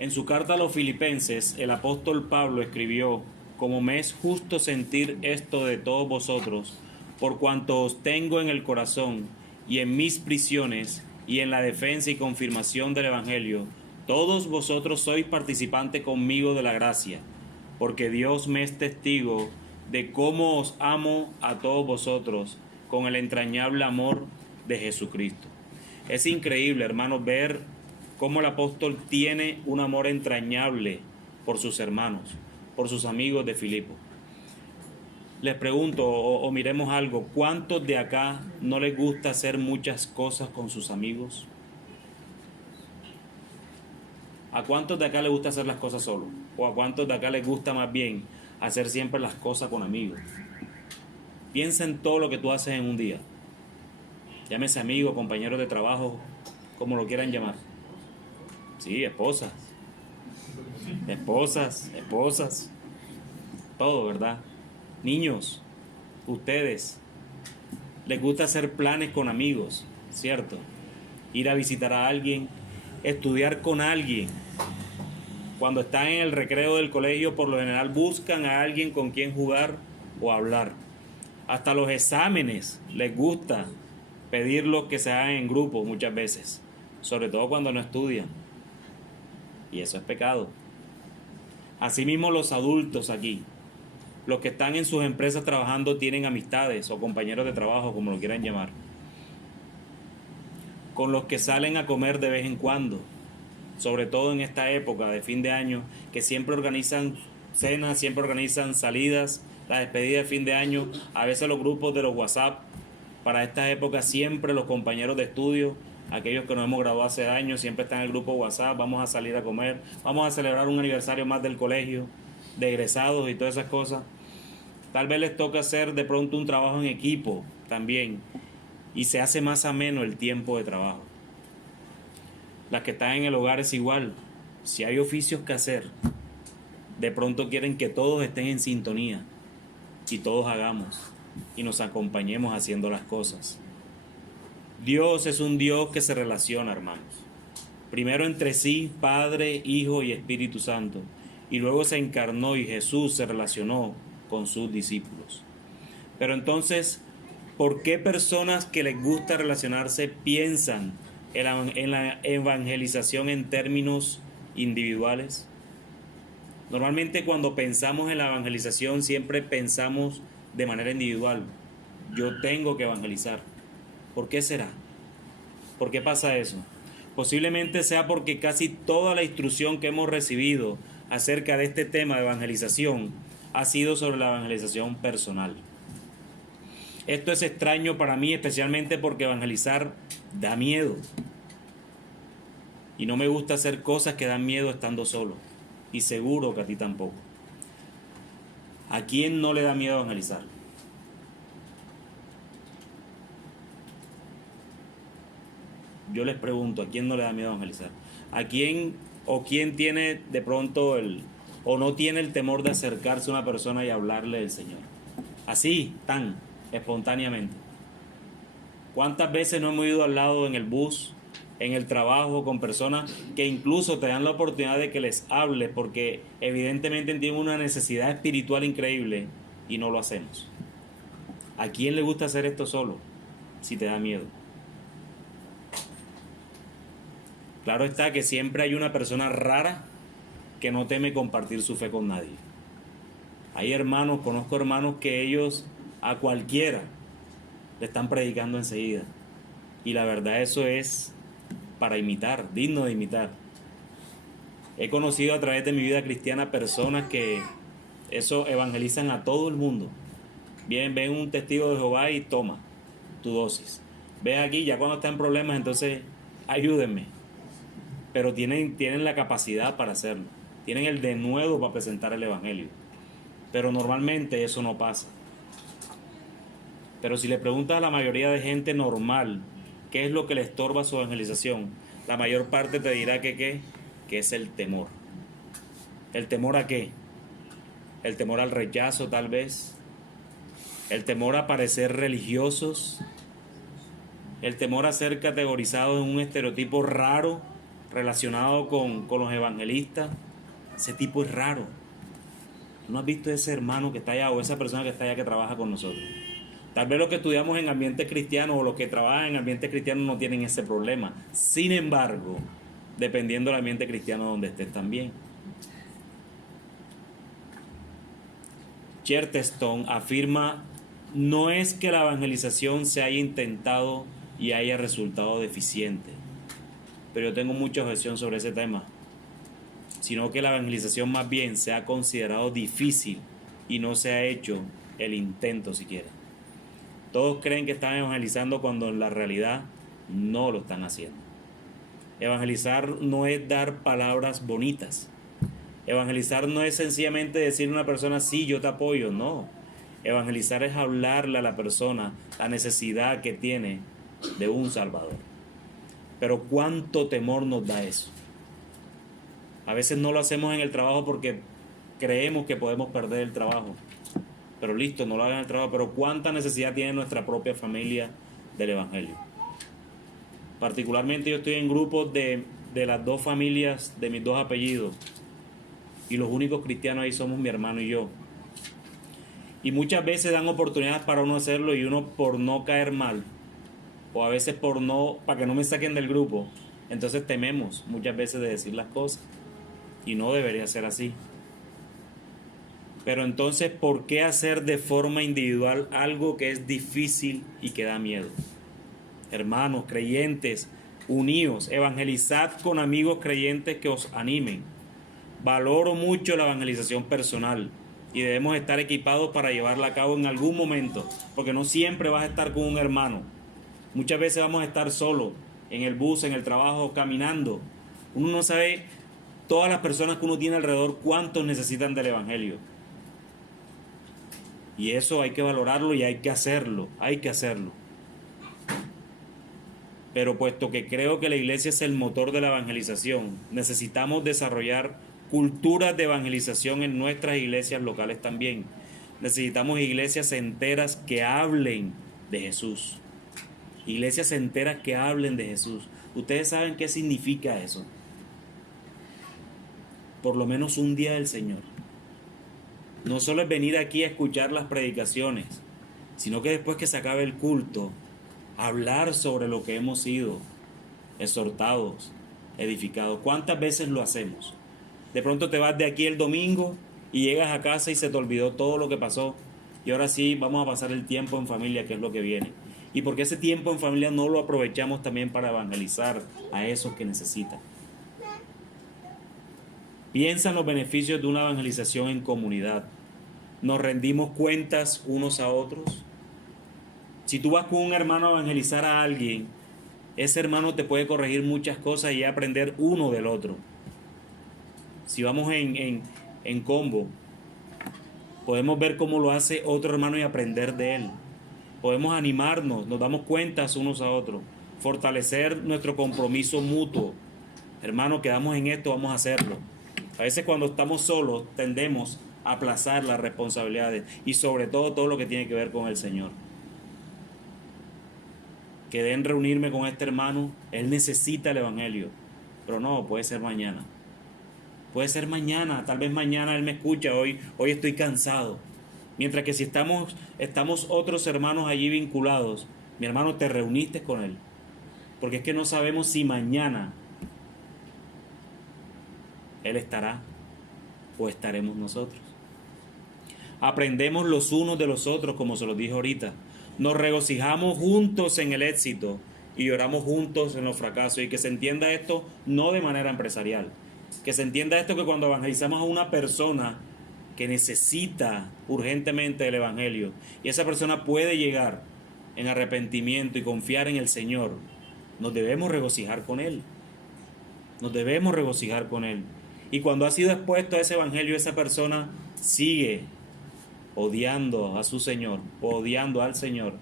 En su carta a los Filipenses, el apóstol Pablo escribió: como me es justo sentir esto de todos vosotros, por cuanto os tengo en el corazón y en mis prisiones y en la defensa y confirmación del Evangelio, todos vosotros sois participantes conmigo de la gracia, porque Dios me es testigo de cómo os amo a todos vosotros con el entrañable amor de Jesucristo. Es increíble, hermanos, ver cómo el apóstol tiene un amor entrañable por sus hermanos, por sus amigos de Filipo. Les pregunto, o miremos algo, ¿cuántos de acá no les gusta hacer muchas cosas con sus amigos? ¿A cuántos de acá les gusta hacer las cosas solo? ¿O a cuántos de acá les gusta más bien hacer siempre las cosas con amigos? Piensa en todo lo que tú haces en un día. Llámese amigo, compañeros de trabajo, como lo quieran llamar. Sí, esposas, todo, ¿verdad? Niños, ustedes, les gusta hacer planes con amigos, ¿cierto? Ir a visitar a alguien, estudiar con alguien. Cuando están en el recreo del colegio, por lo general buscan a alguien con quien jugar o hablar. Hasta los exámenes les gusta pedirlos que se hagan en grupo muchas veces, sobre todo cuando no estudian. Y eso es pecado. Asimismo, los adultos aquí, los que están en sus empresas trabajando, tienen amistades o compañeros de trabajo, como lo quieran llamar, con los que salen a comer de vez en cuando, sobre todo en esta época de fin de año, que siempre organizan cenas, siempre organizan salidas, la despedida de fin de año, a veces los grupos de los WhatsApp. Para estas épocas siempre los compañeros de estudio, aquellos que nos hemos graduado hace años, siempre están en el grupo WhatsApp: vamos a salir a comer, vamos a celebrar un aniversario más del colegio, de egresados y todas esas cosas. Tal vez les toca hacer de pronto un trabajo en equipo también, y se hace más ameno el tiempo de trabajo. Las que están en el hogar es igual. Si hay oficios que hacer, de pronto quieren que todos estén en sintonía y todos hagamos y nos acompañemos haciendo las cosas. Dios es un Dios que se relaciona, hermanos. Primero entre sí, Padre, Hijo y Espíritu Santo, y luego se encarnó y Jesús se relacionó con sus discípulos. Pero entonces, ¿por qué personas que les gusta relacionarse piensan en la evangelización en términos individuales? Normalmente cuando pensamos en la evangelización siempre pensamos de manera individual. Yo tengo que evangelizar. ¿Por qué será? ¿Por qué pasa eso? Posiblemente sea porque casi toda la instrucción que hemos recibido acerca de este tema de evangelización ha sido sobre la evangelización personal. Esto es extraño para mí, especialmente porque evangelizar da miedo. Y no me gusta hacer cosas que dan miedo estando solo. Y seguro que a ti tampoco. ¿A quién no le da miedo evangelizar? Yo les pregunto, ¿a quién no le da miedo evangelizar? ¿A quién o quién tiene de pronto o no tiene el temor de acercarse a una persona y hablarle del Señor? Así, tan espontáneamente. ¿Cuántas veces no hemos ido al lado en el bus, en el trabajo, con personas que incluso te dan la oportunidad de que les hables porque evidentemente tienen una necesidad espiritual increíble y no lo hacemos? ¿A quién le gusta hacer esto solo si te da miedo? Claro está que siempre hay una persona rara que no teme compartir su fe con nadie. Hay hermanos, conozco hermanos que ellos a cualquiera le están predicando enseguida. Y la verdad, eso es para imitar, digno de imitar. He conocido a través de mi vida cristiana personas que eso evangelizan a todo el mundo. Vienen, ven un testigo de Jehová y toma tu dosis. Ven aquí, ya cuando está en problemas, entonces ayúdenme. Pero tienen la capacidad para hacerlo. Tienen el denuedo para presentar el evangelio. Pero normalmente eso no pasa. Pero si le preguntas a la mayoría de gente normal qué es lo que le estorba su evangelización, la mayor parte te dirá que es el temor. ¿El temor a qué? El temor al rechazo, tal vez. El temor a parecer religiosos. El temor a ser categorizados en un estereotipo raro relacionado con los evangelistas, ese tipo es raro. ¿Tú no has visto ese hermano que está allá o esa persona que está allá que trabaja con nosotros? Tal vez los que estudiamos en ambientes cristianos o los que trabajan en ambientes cristianos no tienen ese problema. Sin embargo, dependiendo del ambiente cristiano donde estés también. Chesterton afirma: no es que la evangelización se haya intentado y haya resultado deficiente, pero yo tengo mucha objeción sobre ese tema, sino que la evangelización más bien se ha considerado difícil y no se ha hecho el intento siquiera. Todos creen que están evangelizando cuando en la realidad no lo están haciendo. Evangelizar no es dar palabras bonitas. Evangelizar no es sencillamente decirle a una persona: sí, yo te apoyo. No. Evangelizar es hablarle a la persona la necesidad que tiene de un Salvador. Pero cuánto temor nos da eso. A veces no lo hacemos en el trabajo porque creemos que podemos perder el trabajo. Pero listo, no lo hagan en el trabajo. Pero cuánta necesidad tiene nuestra propia familia del Evangelio. Particularmente yo estoy en grupos de las dos familias de mis dos apellidos. Y los únicos cristianos ahí somos mi hermano y yo. Y muchas veces dan oportunidades para uno hacerlo y uno, por no caer mal, o a veces para que no me saquen del grupo, entonces tememos muchas veces de decir las cosas. Y no debería ser así. Pero entonces, ¿por qué hacer de forma individual algo que es difícil y que da miedo? Hermanos, creyentes, uníos, evangelizad con amigos creyentes que os animen. Valoro mucho la evangelización personal y debemos estar equipados para llevarla a cabo en algún momento, porque no siempre vas a estar con un hermano. Muchas veces vamos a estar solos, en el bus, en el trabajo, caminando. Uno no sabe, todas las personas que uno tiene alrededor, cuántos necesitan del evangelio. Y eso hay que valorarlo y hay que hacerlo. Pero puesto que creo que la iglesia es el motor de la evangelización, necesitamos desarrollar culturas de evangelización en nuestras iglesias locales también. Necesitamos iglesias enteras que hablen de Jesús. Iglesias enteras que hablen de Jesús. Ustedes saben qué significa eso. Por lo menos un día del Señor. No solo es venir aquí a escuchar las predicaciones, sino que después que se acabe el culto, hablar sobre lo que hemos sido exhortados, edificados. ¿Cuántas veces lo hacemos? De pronto te vas de aquí el domingo y llegas a casa y se te olvidó todo lo que pasó. Y ahora sí, vamos a pasar el tiempo en familia, que es lo que viene. Y porque ese tiempo en familia no lo aprovechamos también para evangelizar a esos que necesitan. Piensa en los beneficios de una evangelización en comunidad. ¿Nos rendimos cuentas unos a otros? Si tú vas con un hermano a evangelizar a alguien, ese hermano te puede corregir muchas cosas y aprender uno del otro. Si vamos en combo, podemos ver cómo lo hace otro hermano y aprender de él. Podemos animarnos, nos damos cuentas unos a otros, fortalecer nuestro compromiso mutuo. Hermano, quedamos en esto, vamos a hacerlo. A veces cuando estamos solos tendemos a aplazar las responsabilidades y sobre todo lo que tiene que ver con el Señor. Quedé en reunirme con este hermano, él necesita el evangelio, pero no, puede ser mañana. Puede ser mañana, tal vez mañana él me escucha, hoy estoy cansado. Mientras que si estamos otros hermanos allí vinculados, mi hermano, te reuniste con él. Porque es que no sabemos si mañana él estará o estaremos nosotros. Aprendemos los unos de los otros, como se los dije ahorita. Nos regocijamos juntos en el éxito y lloramos juntos en los fracasos. Y que se entienda esto no de manera empresarial. Que se entienda esto que cuando evangelizamos a una persona que necesita urgentemente el evangelio y esa persona puede llegar en arrepentimiento y confiar en el Señor, nos debemos regocijar con él. Nos debemos regocijar con él. Y cuando ha sido expuesto a ese evangelio, esa persona sigue odiando a su Señor, odiando al Señor,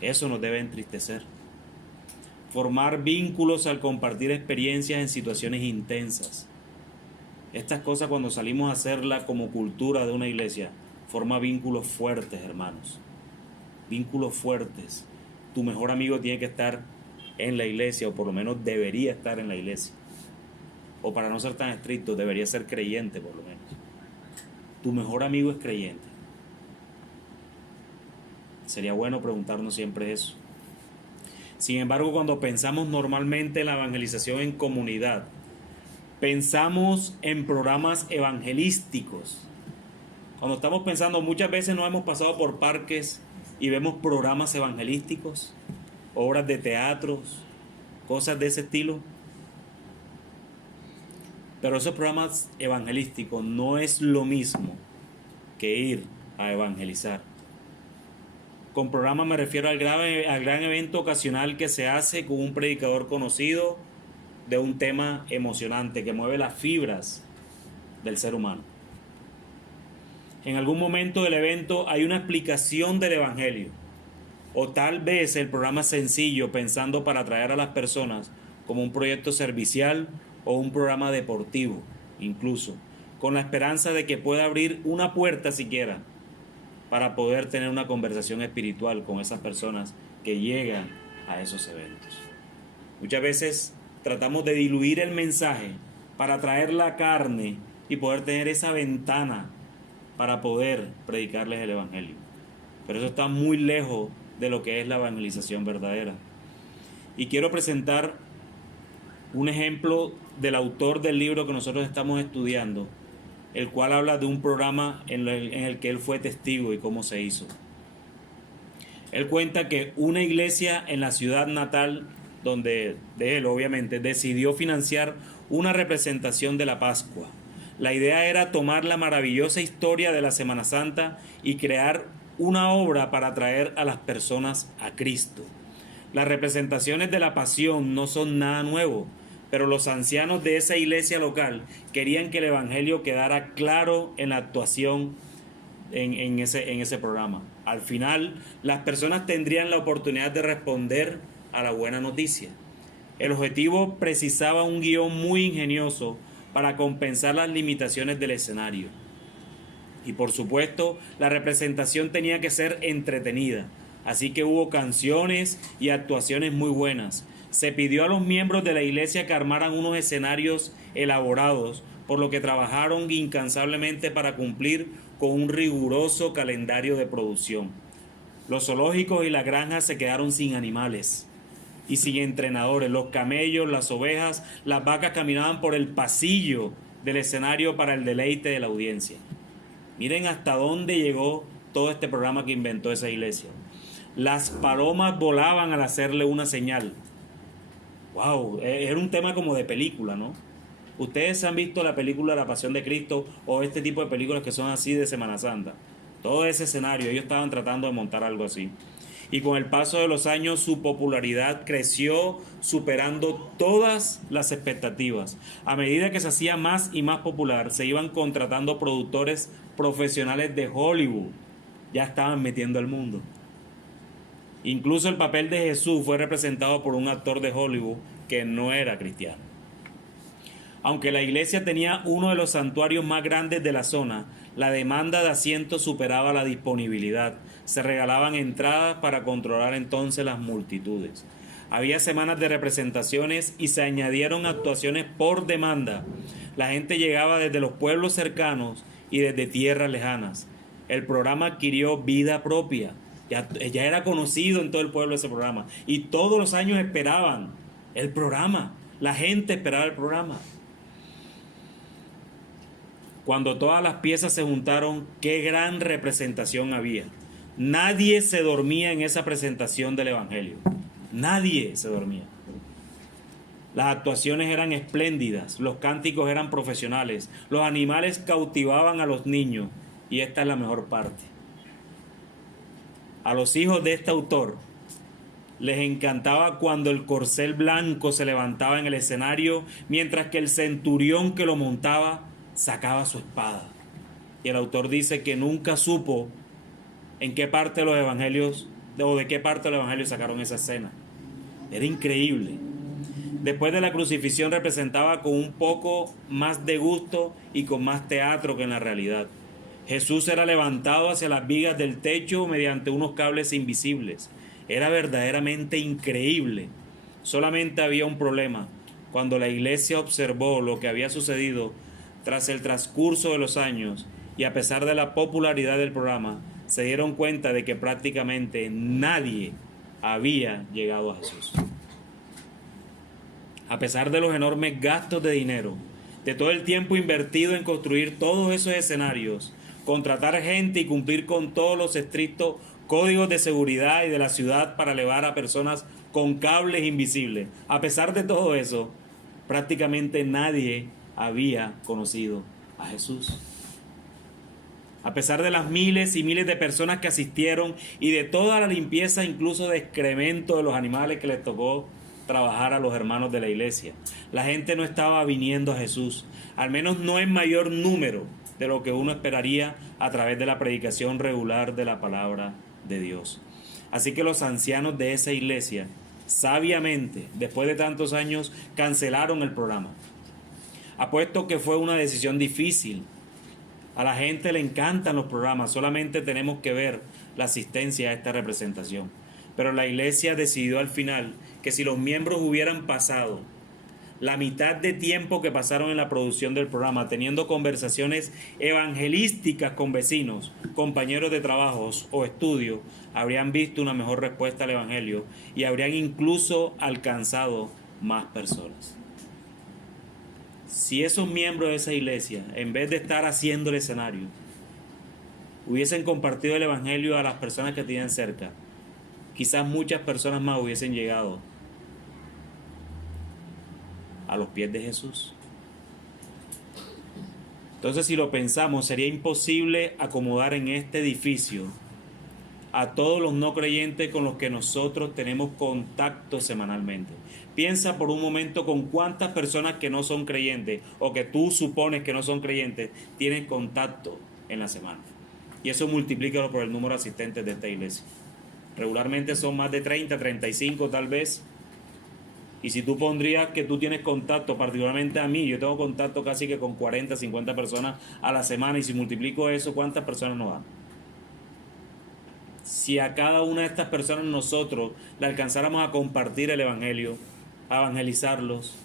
eso nos debe entristecer. Formar vínculos al compartir experiencias en situaciones intensas. Estas cosas, cuando salimos a hacerla como cultura de una iglesia, forma vínculos fuertes, hermanos. Vínculos fuertes. Tu mejor amigo tiene que estar en la iglesia, o por lo menos debería estar en la iglesia. o para no ser tan estricto, debería ser creyente por lo menos. Tu mejor amigo es creyente. Sería bueno preguntarnos siempre eso. Sin embargo, cuando pensamos normalmente en la evangelización en comunidad, pensamos en programas evangelísticos. Cuando estamos pensando, muchas veces nos hemos pasado por parques y vemos programas evangelísticos, obras de teatros, cosas de ese estilo. Pero esos programas evangelísticos no es lo mismo que ir a evangelizar. Con programa me refiero al gran evento ocasional que se hace con un predicador conocido de un tema emocionante que mueve las fibras del ser humano. En algún momento del evento hay una explicación del evangelio, o tal vez el programa es sencillo pensando para atraer a las personas como un proyecto servicial o un programa deportivo, incluso, con la esperanza de que pueda abrir una puerta siquiera para poder tener una conversación espiritual con esas personas que llegan a esos eventos. Muchas veces tratamos de diluir el mensaje para traer la carne y poder tener esa ventana para poder predicarles el evangelio. Pero eso está muy lejos de lo que es la evangelización verdadera. Y quiero presentar un ejemplo del autor del libro que nosotros estamos estudiando, el cual habla de un programa en el que él fue testigo y cómo se hizo. Él cuenta que una iglesia en la ciudad natal, donde de él obviamente, decidió financiar una representación de la Pascua. La idea era tomar la maravillosa historia de la Semana Santa y crear una obra para atraer a las personas a Cristo. Las representaciones de la Pasión no son nada nuevo, pero los ancianos de esa iglesia local querían que el evangelio quedara claro en la actuación en ese programa. Al final, las personas tendrían la oportunidad de responder a la buena noticia. El objetivo precisaba un guión muy ingenioso para compensar las limitaciones del escenario. Y por supuesto, la representación tenía que ser entretenida. Así que hubo canciones y actuaciones muy buenas. Se pidió a los miembros de la iglesia que armaran unos escenarios elaborados, por lo que trabajaron incansablemente para cumplir con un riguroso calendario de producción. Los zoológicos y las granjas se quedaron sin animales y sin entrenadores. Los camellos, las ovejas, las vacas caminaban por el pasillo del escenario para el deleite de la audiencia. Miren hasta dónde llegó todo este programa que inventó esa iglesia. Las palomas volaban al hacerle una señal. Wow, era un tema como de película, ¿no? Ustedes han visto la película La Pasión de Cristo o este tipo de películas que son así de Semana Santa. Todo ese escenario, ellos estaban tratando de montar algo así. Y con el paso de los años su popularidad creció, superando todas las expectativas. A medida que se hacía más y más popular, se iban contratando productores profesionales de Hollywood. Ya estaban metiendo al mundo. Incluso el papel de Jesús fue representado por un actor de Hollywood que no era cristiano. Aunque la iglesia tenía uno de los santuarios más grandes de la zona, la demanda de asientos superaba la disponibilidad. Se regalaban entradas para controlar entonces las multitudes. Había semanas de representaciones y se añadieron actuaciones por demanda. La gente llegaba desde los pueblos cercanos y desde tierras lejanas. El programa adquirió vida propia. Ya era conocido en todo el pueblo ese programa. Y todos los años esperaban el programa. La gente esperaba el programa. Cuando todas las piezas se juntaron, qué gran representación había. Nadie se dormía en esa presentación del evangelio. Nadie se dormía. Las actuaciones eran espléndidas, los cánticos eran profesionales, los animales cautivaban a los niños. Y esta es la mejor parte. A los hijos de este autor les encantaba cuando el corcel blanco se levantaba en el escenario, mientras que el centurión que lo montaba sacaba su espada. Y el autor dice que nunca supo en qué parte de los evangelios o de qué parte del evangelio sacaron esa escena. Era increíble. Después de la crucifixión representaba con un poco más de gusto y con más teatro que en la realidad. Jesús era levantado hacia las vigas del techo mediante unos cables invisibles. Era verdaderamente increíble. Solamente había un problema. cuando la iglesia observó lo que había sucedido tras el transcurso de los años y a pesar de la popularidad del programa, se dieron cuenta de que prácticamente nadie había llegado a Jesús. A pesar de los enormes gastos de dinero, de todo el tiempo invertido en construir todos esos escenarios, contratar gente y cumplir con todos los estrictos códigos de seguridad y de la ciudad para elevar a personas con cables invisibles, a pesar de todo eso, prácticamente nadie había conocido a Jesús. A pesar de las miles y miles de personas que asistieron y de toda la limpieza, incluso de excremento de los animales que les tocó trabajar a los hermanos de la iglesia, la gente no estaba viniendo a Jesús, al menos no en mayor número de lo que uno esperaría a través de la predicación regular de la palabra de Dios. Así que los ancianos de esa iglesia, sabiamente, después de tantos años, cancelaron el programa. Apuesto que fue una decisión difícil. A la gente le encantan los programas, solamente tenemos que ver la asistencia a esta representación. Pero la iglesia decidió al final que si los miembros hubieran pasado la mitad de tiempo que pasaron en la producción del programa, teniendo conversaciones evangelísticas con vecinos, compañeros de trabajos o estudio, habrían visto una mejor respuesta al evangelio y habrían incluso alcanzado más personas. Si esos miembros de esa iglesia, en vez de estar haciendo el escenario, hubiesen compartido el evangelio a las personas que tenían cerca, quizás muchas personas más hubiesen llegado a los pies de Jesús. Entonces, si lo pensamos, sería imposible acomodar en este edificio a todos los no creyentes con los que nosotros tenemos contacto semanalmente. Piensa por un momento con cuántas personas que no son creyentes o que tú supones que no son creyentes tienen contacto en la semana. Y eso multiplícalo por el número de asistentes de esta iglesia. Regularmente son más de 30, 35 tal vez. Y si tú pondrías que tú tienes contacto, particularmente a mí, yo tengo contacto casi que con 40, 50 personas a la semana, y si multiplico eso, ¿cuántas personas nos dan? Si a cada una de estas personas nosotros le alcanzáramos a compartir el evangelio, a evangelizarlos,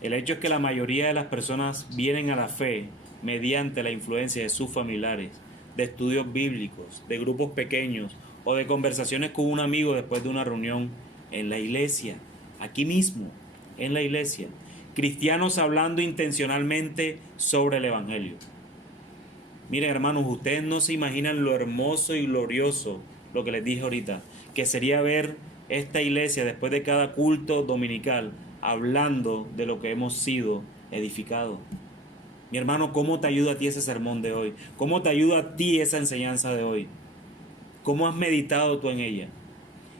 el hecho es que la mayoría de las personas vienen a la fe mediante la influencia de sus familiares, de estudios bíblicos, de grupos pequeños o de conversaciones con un amigo después de una reunión en la iglesia, aquí mismo, en la iglesia. Cristianos hablando intencionalmente sobre el evangelio. Miren, hermanos, ustedes no se imaginan lo hermoso y glorioso, lo que les dije ahorita, que sería ver esta iglesia después de cada culto dominical hablando de lo que hemos sido edificados. Mi hermano, ¿cómo te ayuda a ti ese sermón de hoy? ¿Cómo te ayuda a ti esa enseñanza de hoy? ¿Cómo has meditado tú en ella?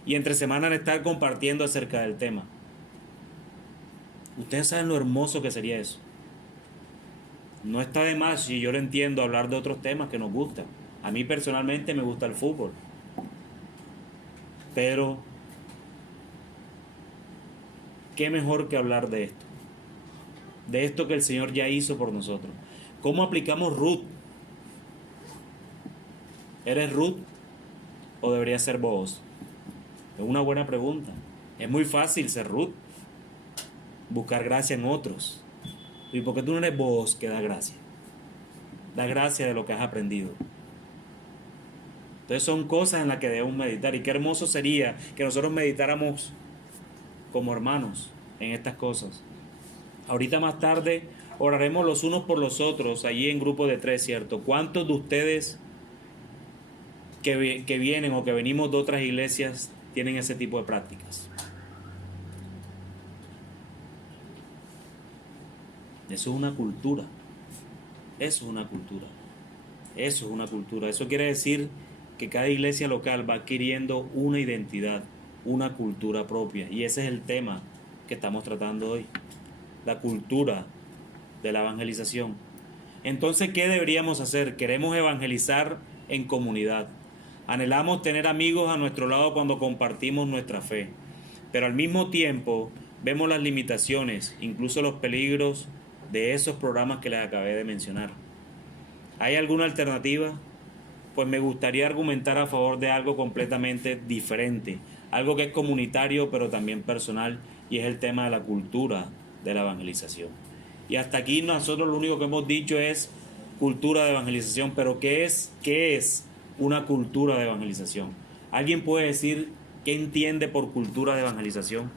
Y entre semanas estar compartiendo acerca del tema. Ustedes saben lo hermoso que sería eso. No está de más, y yo lo entiendo, hablar de otros temas que nos gustan. A mí personalmente me gusta el fútbol. Pero qué mejor que hablar de esto. De esto que el Señor ya hizo por nosotros. ¿Cómo aplicamos Ruth? ¿Eres Ruth o deberías ser Booz? Es una buena pregunta. Es muy fácil ser Ruth, buscar gracia en otros. ¿Y por qué tú no eres Booz que da gracia? Da gracia de lo que has aprendido. Entonces son cosas en las que debemos meditar. Y qué hermoso sería que nosotros meditáramos como hermanos en estas cosas. Ahorita más tarde oraremos los unos por los otros, allí en grupo de 3, ¿cierto? ¿Cuántos de ustedes que vienen o que venimos de otras iglesias tienen ese tipo de prácticas? Eso es una cultura. Eso es una cultura. Eso es una cultura. Eso quiere decir que cada iglesia local va adquiriendo una identidad, una cultura propia. Y ese es el tema que estamos tratando hoy. La cultura de la evangelización. Entonces, ¿qué deberíamos hacer? Queremos evangelizar en comunidad. Anhelamos tener amigos a nuestro lado cuando compartimos nuestra fe. Pero al mismo tiempo vemos las limitaciones, incluso los peligros de esos programas que les acabé de mencionar. ¿Hay alguna alternativa? Pues me gustaría argumentar a favor de algo completamente diferente, algo que es comunitario pero también personal, y es el tema de la cultura de la evangelización. Y hasta aquí nosotros lo único que hemos dicho es cultura de evangelización, pero qué es una cultura de evangelización? ¿Alguien puede decir qué entiende por cultura de evangelización?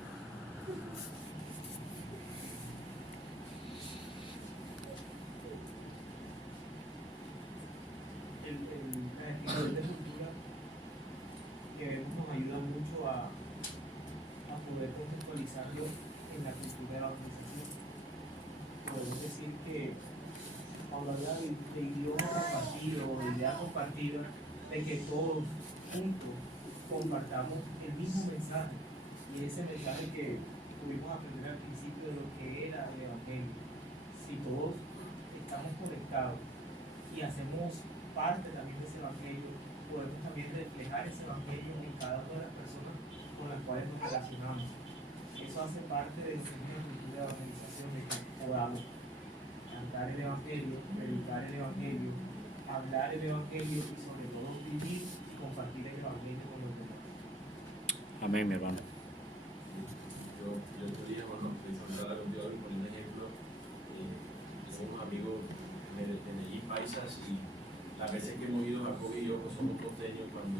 El nivel de cultura que vemos nos ayuda mucho a poder contextualizarlo en la cultura de la organización. Podemos decir que hablar de idioma compartido, de idea compartida, de que todos juntos compartamos el mismo mensaje, y ese mensaje que pudimos aprender al principio de lo que era el Evangelio. Si todos estamos conectados y hacemos parte también de ese Evangelio, podemos también reflejar ese Evangelio en cada una de las personas con las cuales nos relacionamos. Eso hace parte de una cultura de evangelización, de que podamos cantar el Evangelio, predicar el Evangelio, hablar el Evangelio y sobre todo vivir y compartir el Evangelio con los demás. Amén, mi hermano. Yo te dije, bueno, precisamente hablar contigo y poner un ejemplo. Tengo unos amigos de Medellín, paisas, y las veces que hemos ido, Jacob y yo, pues somos costeños, cuando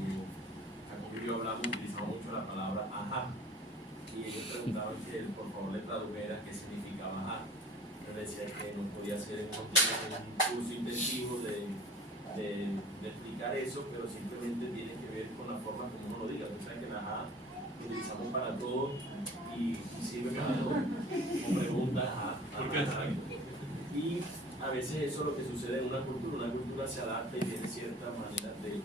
Jacob y yo hablamos, utilizamos mucho la palabra ajá. Y ellos preguntaban que por favor le tradujera qué significaba ajá. Yo decía que no podía ser un curso intensivo de explicar eso, pero simplemente tiene que ver con la forma como uno lo diga. Tú sabes que el ajá lo utilizamos para todo y sirve para todo. Como pregunta, ajá. Y a veces eso es lo que sucede en una cultura se adapta y tiene cierta manera de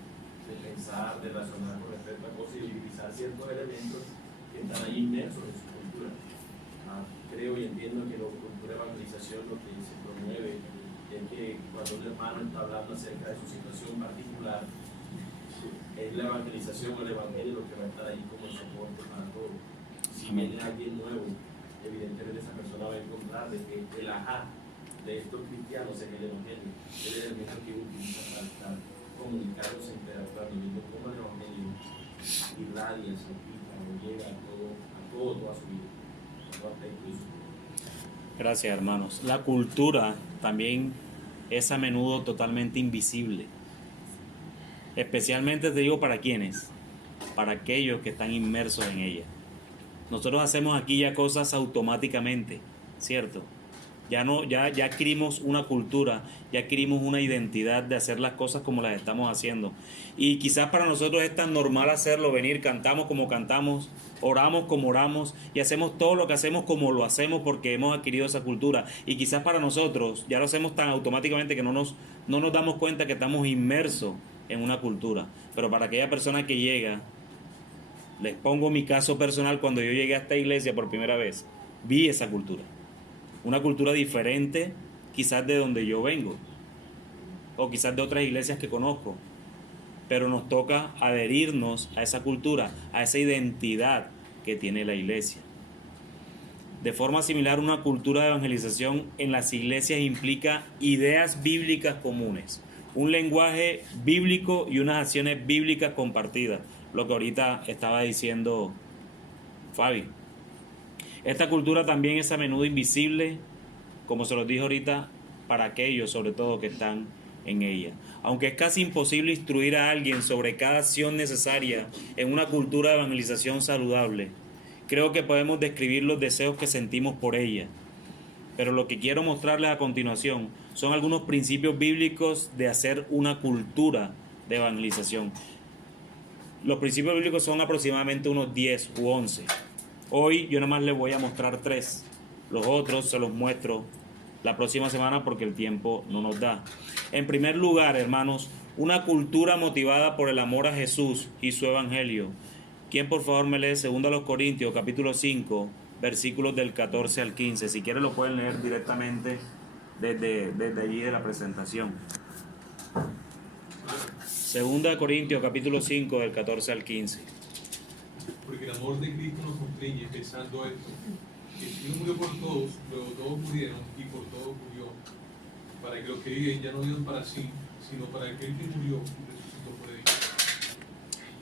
pensar, de razonar con respecto a cosas y de utilizar ciertos elementos que están ahí inmersos en su cultura. Creo y entiendo que la cultura de evangelización lo que se promueve es que cuando un hermano está hablando acerca de su situación particular, es la evangelización o el evangelio lo que va a estar ahí como el soporte para todo. Si viene alguien nuevo, evidentemente esa persona va a encontrar de que el ajá de estos cristianos en el evangelio es el elemento que utiliza para estar comunicados, interactuando, viendo cómo el evangelio irradia, salpica, llega a toda su vida. Gracias, hermanos. La cultura también es a menudo totalmente invisible. Especialmente te digo para quienes, para aquellos que están inmersos en ella. Nosotros hacemos aquí ya cosas automáticamente, ¿cierto? Ya adquirimos una cultura, ya adquirimos una identidad de hacer las cosas como las estamos haciendo. Y quizás para nosotros es tan normal hacerlo, venir, cantamos como cantamos, oramos como oramos y hacemos todo lo que hacemos como lo hacemos porque hemos adquirido esa cultura. Y quizás para nosotros ya lo hacemos tan automáticamente que no nos damos cuenta que estamos inmersos en una cultura. Pero para aquella persona que llega, les pongo mi caso personal, cuando yo llegué a esta iglesia por primera vez, vi esa cultura. Una cultura diferente quizás de donde yo vengo o quizás de otras iglesias que conozco, pero nos toca adherirnos a esa cultura, a esa identidad que tiene la iglesia. De forma similar, una cultura de evangelización en las iglesias implica ideas bíblicas comunes, un lenguaje bíblico y unas acciones bíblicas compartidas, lo que ahorita estaba diciendo Fabi. Esta cultura también es a menudo invisible, como se los dije ahorita, para aquellos sobre todo que están en ella. Aunque es casi imposible instruir a alguien sobre cada acción necesaria en una cultura de evangelización saludable, creo que podemos describir los deseos que sentimos por ella. Pero lo que quiero mostrarles a continuación son algunos principios bíblicos de hacer una cultura de evangelización. Los principios bíblicos son aproximadamente unos 10 u 11. Hoy yo nada más les voy a mostrar 3. Los otros se los muestro la próxima semana porque el tiempo no nos da. En primer lugar, hermanos, una cultura motivada por el amor a Jesús y su evangelio. ¿Quién por favor me lee 2 Corintios capítulo 5, versículos del 14 al 15? Si quieren lo pueden leer directamente desde allí de la presentación. 2 Corintios capítulo 5, del 14 al 15. Porque el amor de Cristo nos constriñe, pensando esto, que si uno murió por todos, luego todos murieron y por todos murió, para que los que viven ya no vivan para sí, sino para aquel que murió y resucitó por ellos.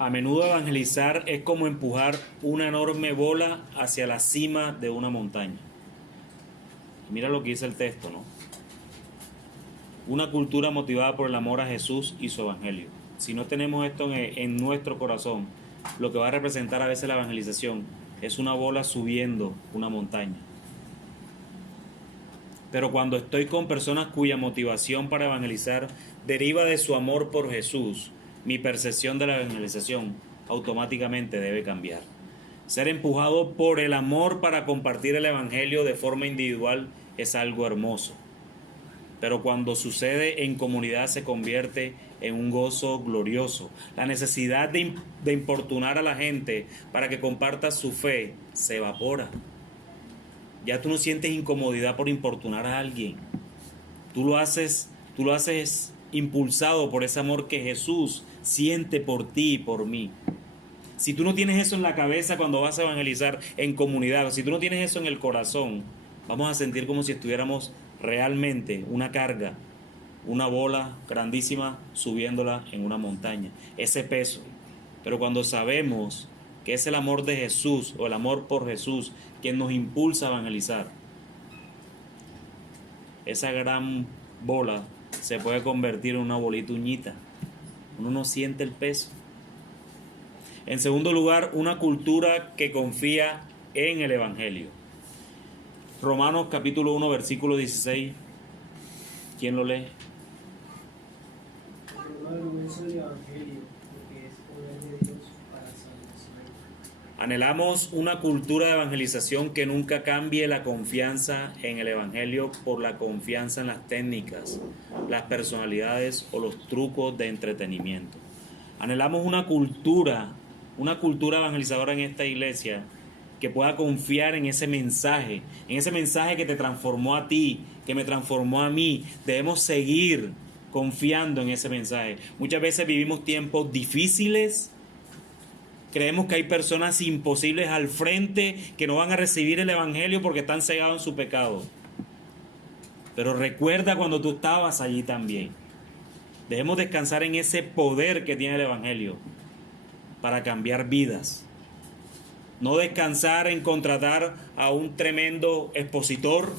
A menudo evangelizar es como empujar una enorme bola hacia la cima de una montaña. Mira lo que dice el texto, ¿no? Una cultura motivada por el amor a Jesús y su evangelio. Si no tenemos esto en nuestro corazón, lo que va a representar a veces la evangelización es una bola subiendo una montaña. Pero cuando estoy con personas cuya motivación para evangelizar deriva de su amor por Jesús, mi percepción de la evangelización automáticamente debe cambiar. Ser empujado por el amor para compartir el evangelio de forma individual es algo hermoso. Pero cuando sucede en comunidad se convierte en un gozo glorioso. La necesidad de importunar a la gente para que comparta su fe se evapora. Ya tú no sientes incomodidad por importunar a alguien. Tú lo haces impulsado por ese amor que Jesús siente por ti y por mí. Si tú no tienes eso en la cabeza cuando vas a evangelizar en comunidad, o si tú no tienes eso en el corazón, vamos a sentir como si estuviéramos realmente una carga, una bola grandísima subiéndola en una montaña, ese peso. Pero cuando sabemos que es el amor de Jesús o el amor por Jesús quien nos impulsa a evangelizar, esa gran bola se puede convertir en una bolita uñita. Uno no siente el peso. En segundo lugar, una cultura que confía en el evangelio. Romanos capítulo 1, versículo 16. ¿Quién lo lee? Yo no avergüenzo del evangelio, porque es poder de Dios para salvación. Anhelamos una cultura de evangelización que nunca cambie la confianza en el evangelio por la confianza en las técnicas, las personalidades o los trucos de entretenimiento. Anhelamos una cultura evangelizadora en esta iglesia que pueda confiar en ese mensaje que te transformó a ti, que me transformó a mí. Debemos seguir confiando en ese mensaje. Muchas veces vivimos tiempos difíciles. Creemos que hay personas imposibles al frente que no van a recibir el evangelio porque están cegados en su pecado. Pero recuerda cuando tú estabas allí también. Debemos descansar en ese poder que tiene el evangelio para cambiar vidas. No descansar en contratar a un tremendo expositor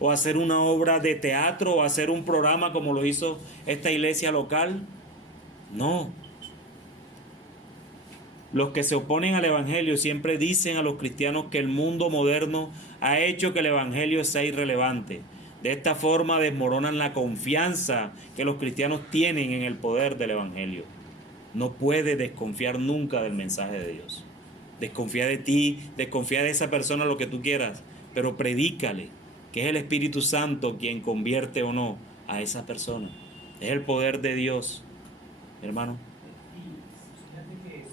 o hacer una obra de teatro o hacer un programa como lo hizo esta iglesia local. No. Los que se oponen al evangelio siempre dicen a los cristianos que el mundo moderno ha hecho que el evangelio sea irrelevante. De esta forma desmoronan la confianza que los cristianos tienen en el poder del evangelio. No puedes desconfiar nunca del mensaje de Dios. Desconfía de ti, desconfía de esa persona, lo que tú quieras, pero predícale que es el Espíritu Santo quien convierte o no a esa persona. Es el poder de Dios, hermano. Y fíjate que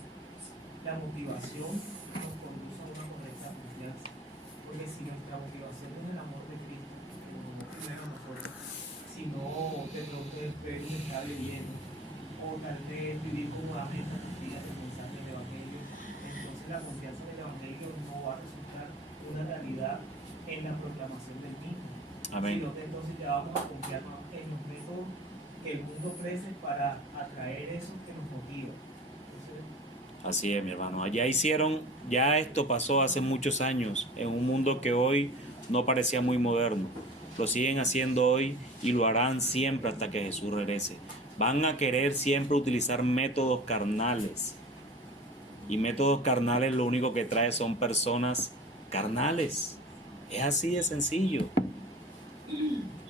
la motivación nos conduce a una correcta confianza, porque si nuestra motivación es el amor de Cristo, como no primero nosotros, sino de pronto ver un estable lleno, o tal vez vivir cómodamente a tus días el mensaje del Evangelio, entonces la confianza en el Evangelio no va a resultar una realidad en la proclamación del mismo. Amén. Sino que entonces ya vamos a confiar más en los métodos que el mundo ofrece para atraer eso que nos motiva. Entonces, Así es, mi hermano. Ya esto pasó hace muchos años en un mundo que hoy no parecía muy moderno. Lo siguen haciendo hoy y lo harán siempre hasta que Jesús regrese. Van a querer siempre utilizar métodos carnales. Y métodos carnales lo único que trae son personas carnales. Es así de sencillo.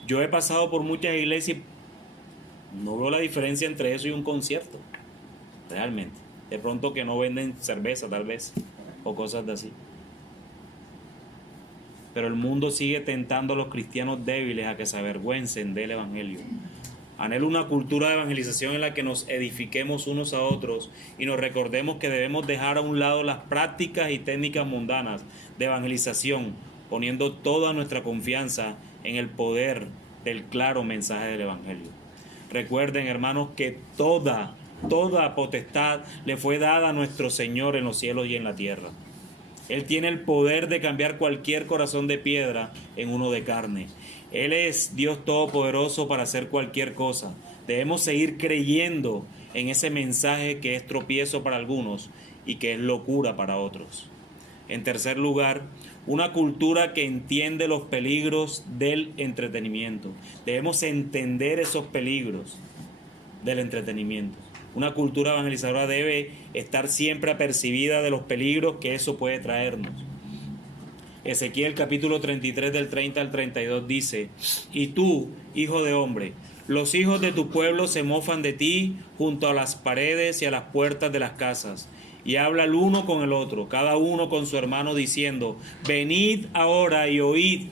Yo he pasado por muchas iglesias y no veo la diferencia entre eso y un concierto. Realmente. De pronto que no venden cerveza tal vez. O cosas de así. Pero el mundo sigue tentando a los cristianos débiles a que se avergüencen del evangelio. Anhelo una cultura de evangelización en la que nos edifiquemos unos a otros y nos recordemos que debemos dejar a un lado las prácticas y técnicas mundanas de evangelización, poniendo toda nuestra confianza en el poder del claro mensaje del evangelio. Recuerden, hermanos, que toda potestad le fue dada a nuestro Señor en los cielos y en la tierra. Él tiene el poder de cambiar cualquier corazón de piedra en uno de carne. Él es Dios todopoderoso para hacer cualquier cosa. Debemos seguir creyendo en ese mensaje que es tropiezo para algunos y que es locura para otros. En tercer lugar, una cultura que entiende los peligros del entretenimiento. Debemos entender esos peligros del entretenimiento. Una cultura evangelizadora debe estar siempre apercibida de los peligros que eso puede traernos. Ezequiel capítulo 33 del 30 al 32 dice: y tú, hijo de hombre, los hijos de tu pueblo se mofan de ti junto a las paredes y a las puertas de las casas, y habla el uno con el otro, cada uno con su hermano, diciendo: venid ahora y oíd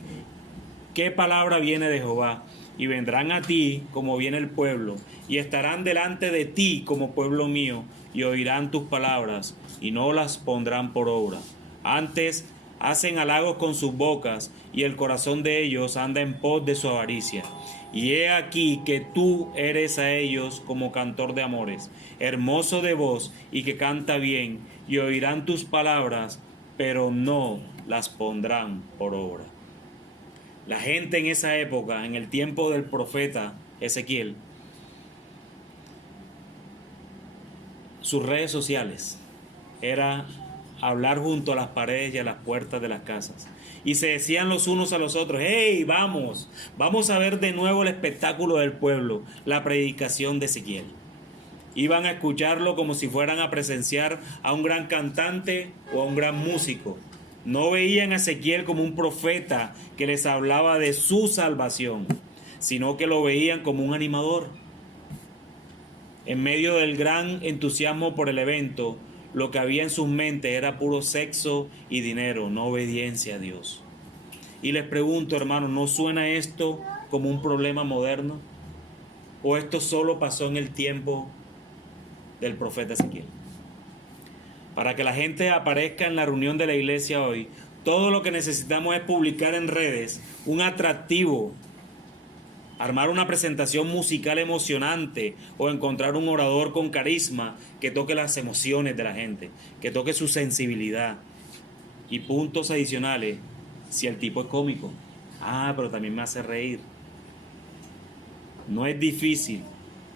qué palabra viene de Jehová. Y vendrán a ti como viene el pueblo, y estarán delante de ti como pueblo mío, y oirán tus palabras, y no las pondrán por obra. Antes hacen halagos con sus bocas, y el corazón de ellos anda en pos de su avaricia. Y he aquí que tú eres a ellos como cantor de amores, hermoso de voz y que canta bien, y oirán tus palabras, pero no las pondrán por obra. La gente en esa época, en el tiempo del profeta Ezequiel, sus redes sociales era hablar junto a las paredes y a las puertas de las casas. Y se decían los unos a los otros: hey, vamos a ver de nuevo el espectáculo del pueblo, la predicación de Ezequiel. Iban a escucharlo como si fueran a presenciar a un gran cantante o a un gran músico. No veían a Ezequiel como un profeta que les hablaba de su salvación, sino que lo veían como un animador. En medio del gran entusiasmo por el evento, lo que había en sus mentes era puro sexo y dinero, no obediencia a Dios. Y les pregunto, hermanos, ¿no suena esto como un problema moderno? ¿O esto solo pasó en el tiempo del profeta Ezequiel? Para que la gente aparezca en la reunión de la iglesia hoy, todo lo que necesitamos es publicar en redes un atractivo, armar una presentación musical emocionante o encontrar un orador con carisma que toque las emociones de la gente, que toque su sensibilidad. Y puntos adicionales, si el tipo es cómico. Pero también me hace reír. No es difícil,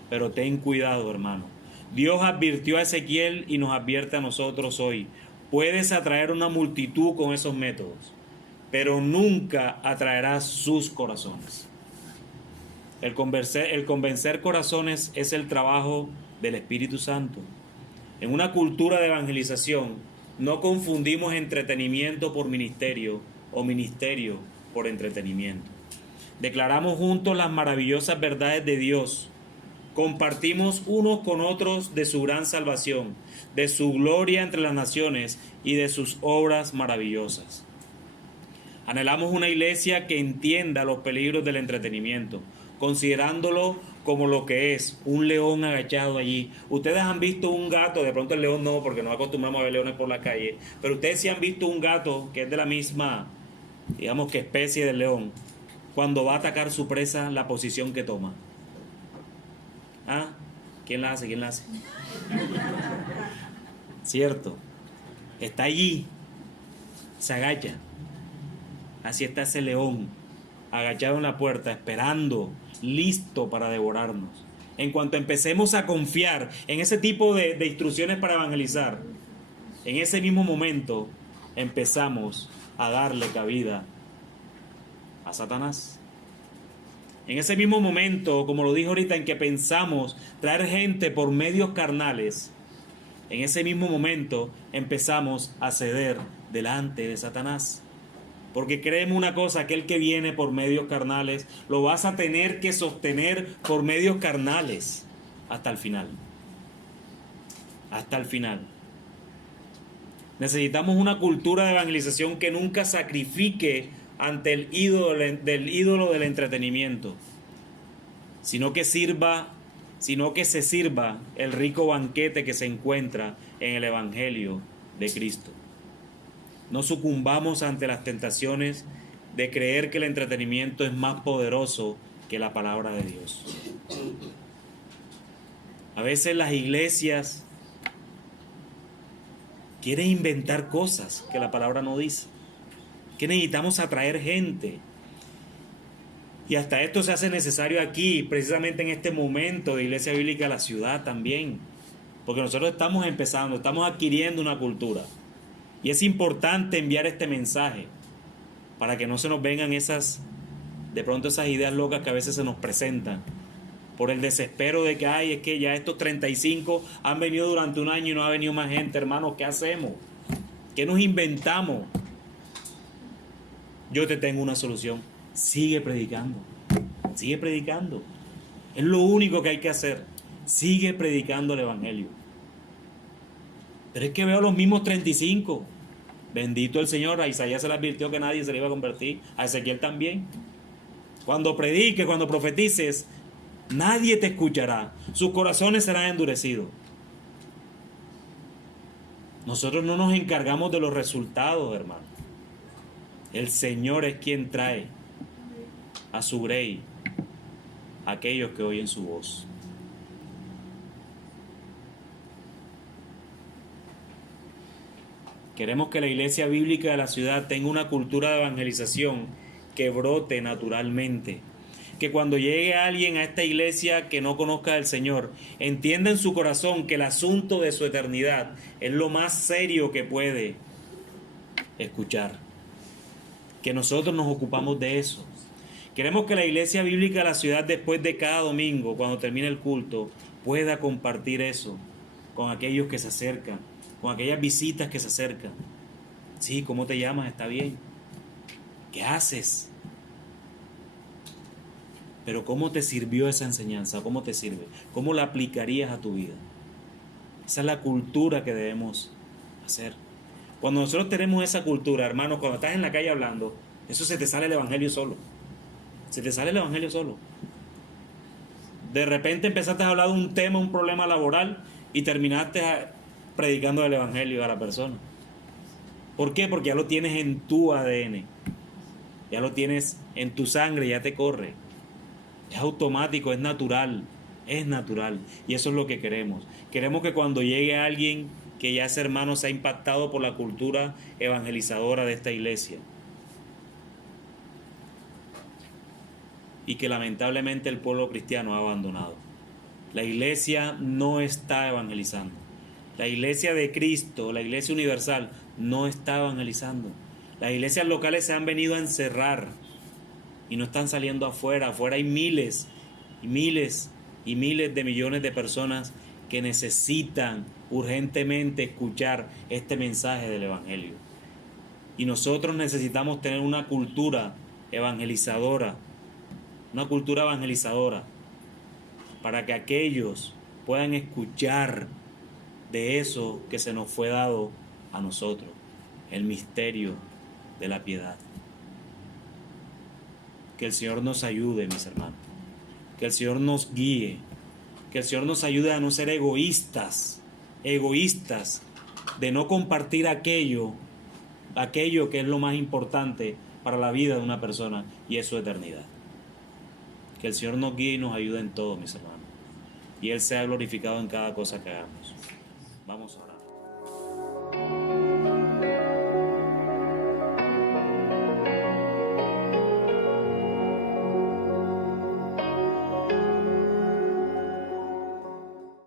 pero ten cuidado, hermano. Dios advirtió a Ezequiel y nos advierte a nosotros hoy. Puedes atraer una multitud con esos métodos, pero nunca atraerás sus corazones. El convencer corazones es el trabajo del Espíritu Santo. En una cultura de evangelización, no confundimos entretenimiento por ministerio o ministerio por entretenimiento. Declaramos juntos las maravillosas verdades de Dios. Compartimos unos con otros de su gran salvación, de su gloria entre las naciones y de sus obras maravillosas. Anhelamos una iglesia que entienda los peligros del entretenimiento, considerándolo como lo que es, un león agachado allí. Ustedes han visto un gato, de pronto el león no, porque no acostumbramos a ver leones por la calle, pero ustedes sí han visto un gato que es de la misma, digamos que especie del león, cuando va a atacar su presa, la posición que toma. ¿Quién la hace? Cierto, está allí, se agacha. Así está ese león, agachado en la puerta, esperando, listo para devorarnos. En cuanto empecemos a confiar en ese tipo de instrucciones para evangelizar, en ese mismo momento empezamos a darle cabida a Satanás. En ese mismo momento, como lo dije ahorita, en que pensamos traer gente por medios carnales, en ese mismo momento empezamos a ceder delante de Satanás. Porque créeme una cosa, aquel que viene por medios carnales, lo vas a tener que sostener por medios carnales hasta el final. Hasta el final. Necesitamos una cultura de evangelización que nunca sacrifique ante el ídolo del entretenimiento, sino que se sirva el rico banquete que se encuentra en el Evangelio de Cristo. No sucumbamos ante las tentaciones de creer que el entretenimiento es más poderoso que la palabra de Dios. A veces las iglesias quieren inventar cosas que la palabra no dice. Que necesitamos atraer gente. Y hasta esto se hace necesario aquí, precisamente en este momento de Iglesia Bíblica de la Ciudad también. Porque nosotros estamos empezando, estamos adquiriendo una cultura. Y es importante enviar este mensaje para que no se nos vengan de pronto esas ideas locas que a veces se nos presentan. Por el desespero de que, ay, es que ya estos 35 han venido durante un año y no ha venido más gente, hermanos, ¿qué hacemos? ¿Qué nos inventamos? Yo te tengo una solución. Sigue predicando. Sigue predicando. Es lo único que hay que hacer. Sigue predicando el Evangelio. Pero es que veo los mismos 35. Bendito el Señor. A Isaías se le advirtió que nadie se le iba a convertir. A Ezequiel también. Cuando prediques, cuando profetices, nadie te escuchará. Sus corazones serán endurecidos. Nosotros no nos encargamos de los resultados, hermano. El Señor es quien trae a su grey a aquellos que oyen su voz. Queremos que la Iglesia Bíblica de la Ciudad tenga una cultura de evangelización que brote naturalmente. Que cuando llegue alguien a esta iglesia que no conozca del Señor, entienda en su corazón que el asunto de su eternidad es lo más serio que puede escuchar. Que nosotros nos ocupamos de eso. Queremos que la Iglesia Bíblica de la Ciudad, después de cada domingo, cuando termine el culto, pueda compartir eso con aquellos que se acercan, con aquellas visitas que se acercan. Sí, ¿cómo te llamas? Está bien. ¿Qué haces? Pero ¿cómo te sirvió esa enseñanza? ¿Cómo te sirve? ¿Cómo la aplicarías a tu vida? Esa es la cultura que debemos hacer. Cuando nosotros tenemos esa cultura, hermanos, cuando estás en la calle hablando, eso se te sale el Evangelio solo. Se te sale el Evangelio solo. De repente empezaste a hablar de un tema, un problema laboral, y terminaste predicando el Evangelio a la persona. ¿Por qué? Porque ya lo tienes en tu ADN. Ya lo tienes en tu sangre, ya te corre. Es automático, es natural. Es natural. Y eso es lo que queremos. Queremos que cuando llegue alguien que ya ese hermano se ha impactado por la cultura evangelizadora de esta iglesia. Y que lamentablemente el pueblo cristiano ha abandonado. La iglesia no está evangelizando. La iglesia de Cristo, la iglesia universal, no está evangelizando. Las iglesias locales se han venido a encerrar y no están saliendo afuera. Afuera hay miles y miles y miles de millones de personas que necesitan urgentemente escuchar este mensaje del Evangelio. Y nosotros necesitamos tener una cultura evangelizadora, para que aquellos puedan escuchar de eso que se nos fue dado a nosotros, el misterio de la piedad. Que el Señor nos ayude, mis hermanos, que el Señor nos guíe, que el Señor nos ayude a no ser egoístas, de no compartir aquello que es lo más importante para la vida de una persona, y es su eternidad. Que el Señor nos guíe y nos ayude en todo, mis hermanos, y Él sea glorificado en cada cosa que hagamos. Vamos a orar.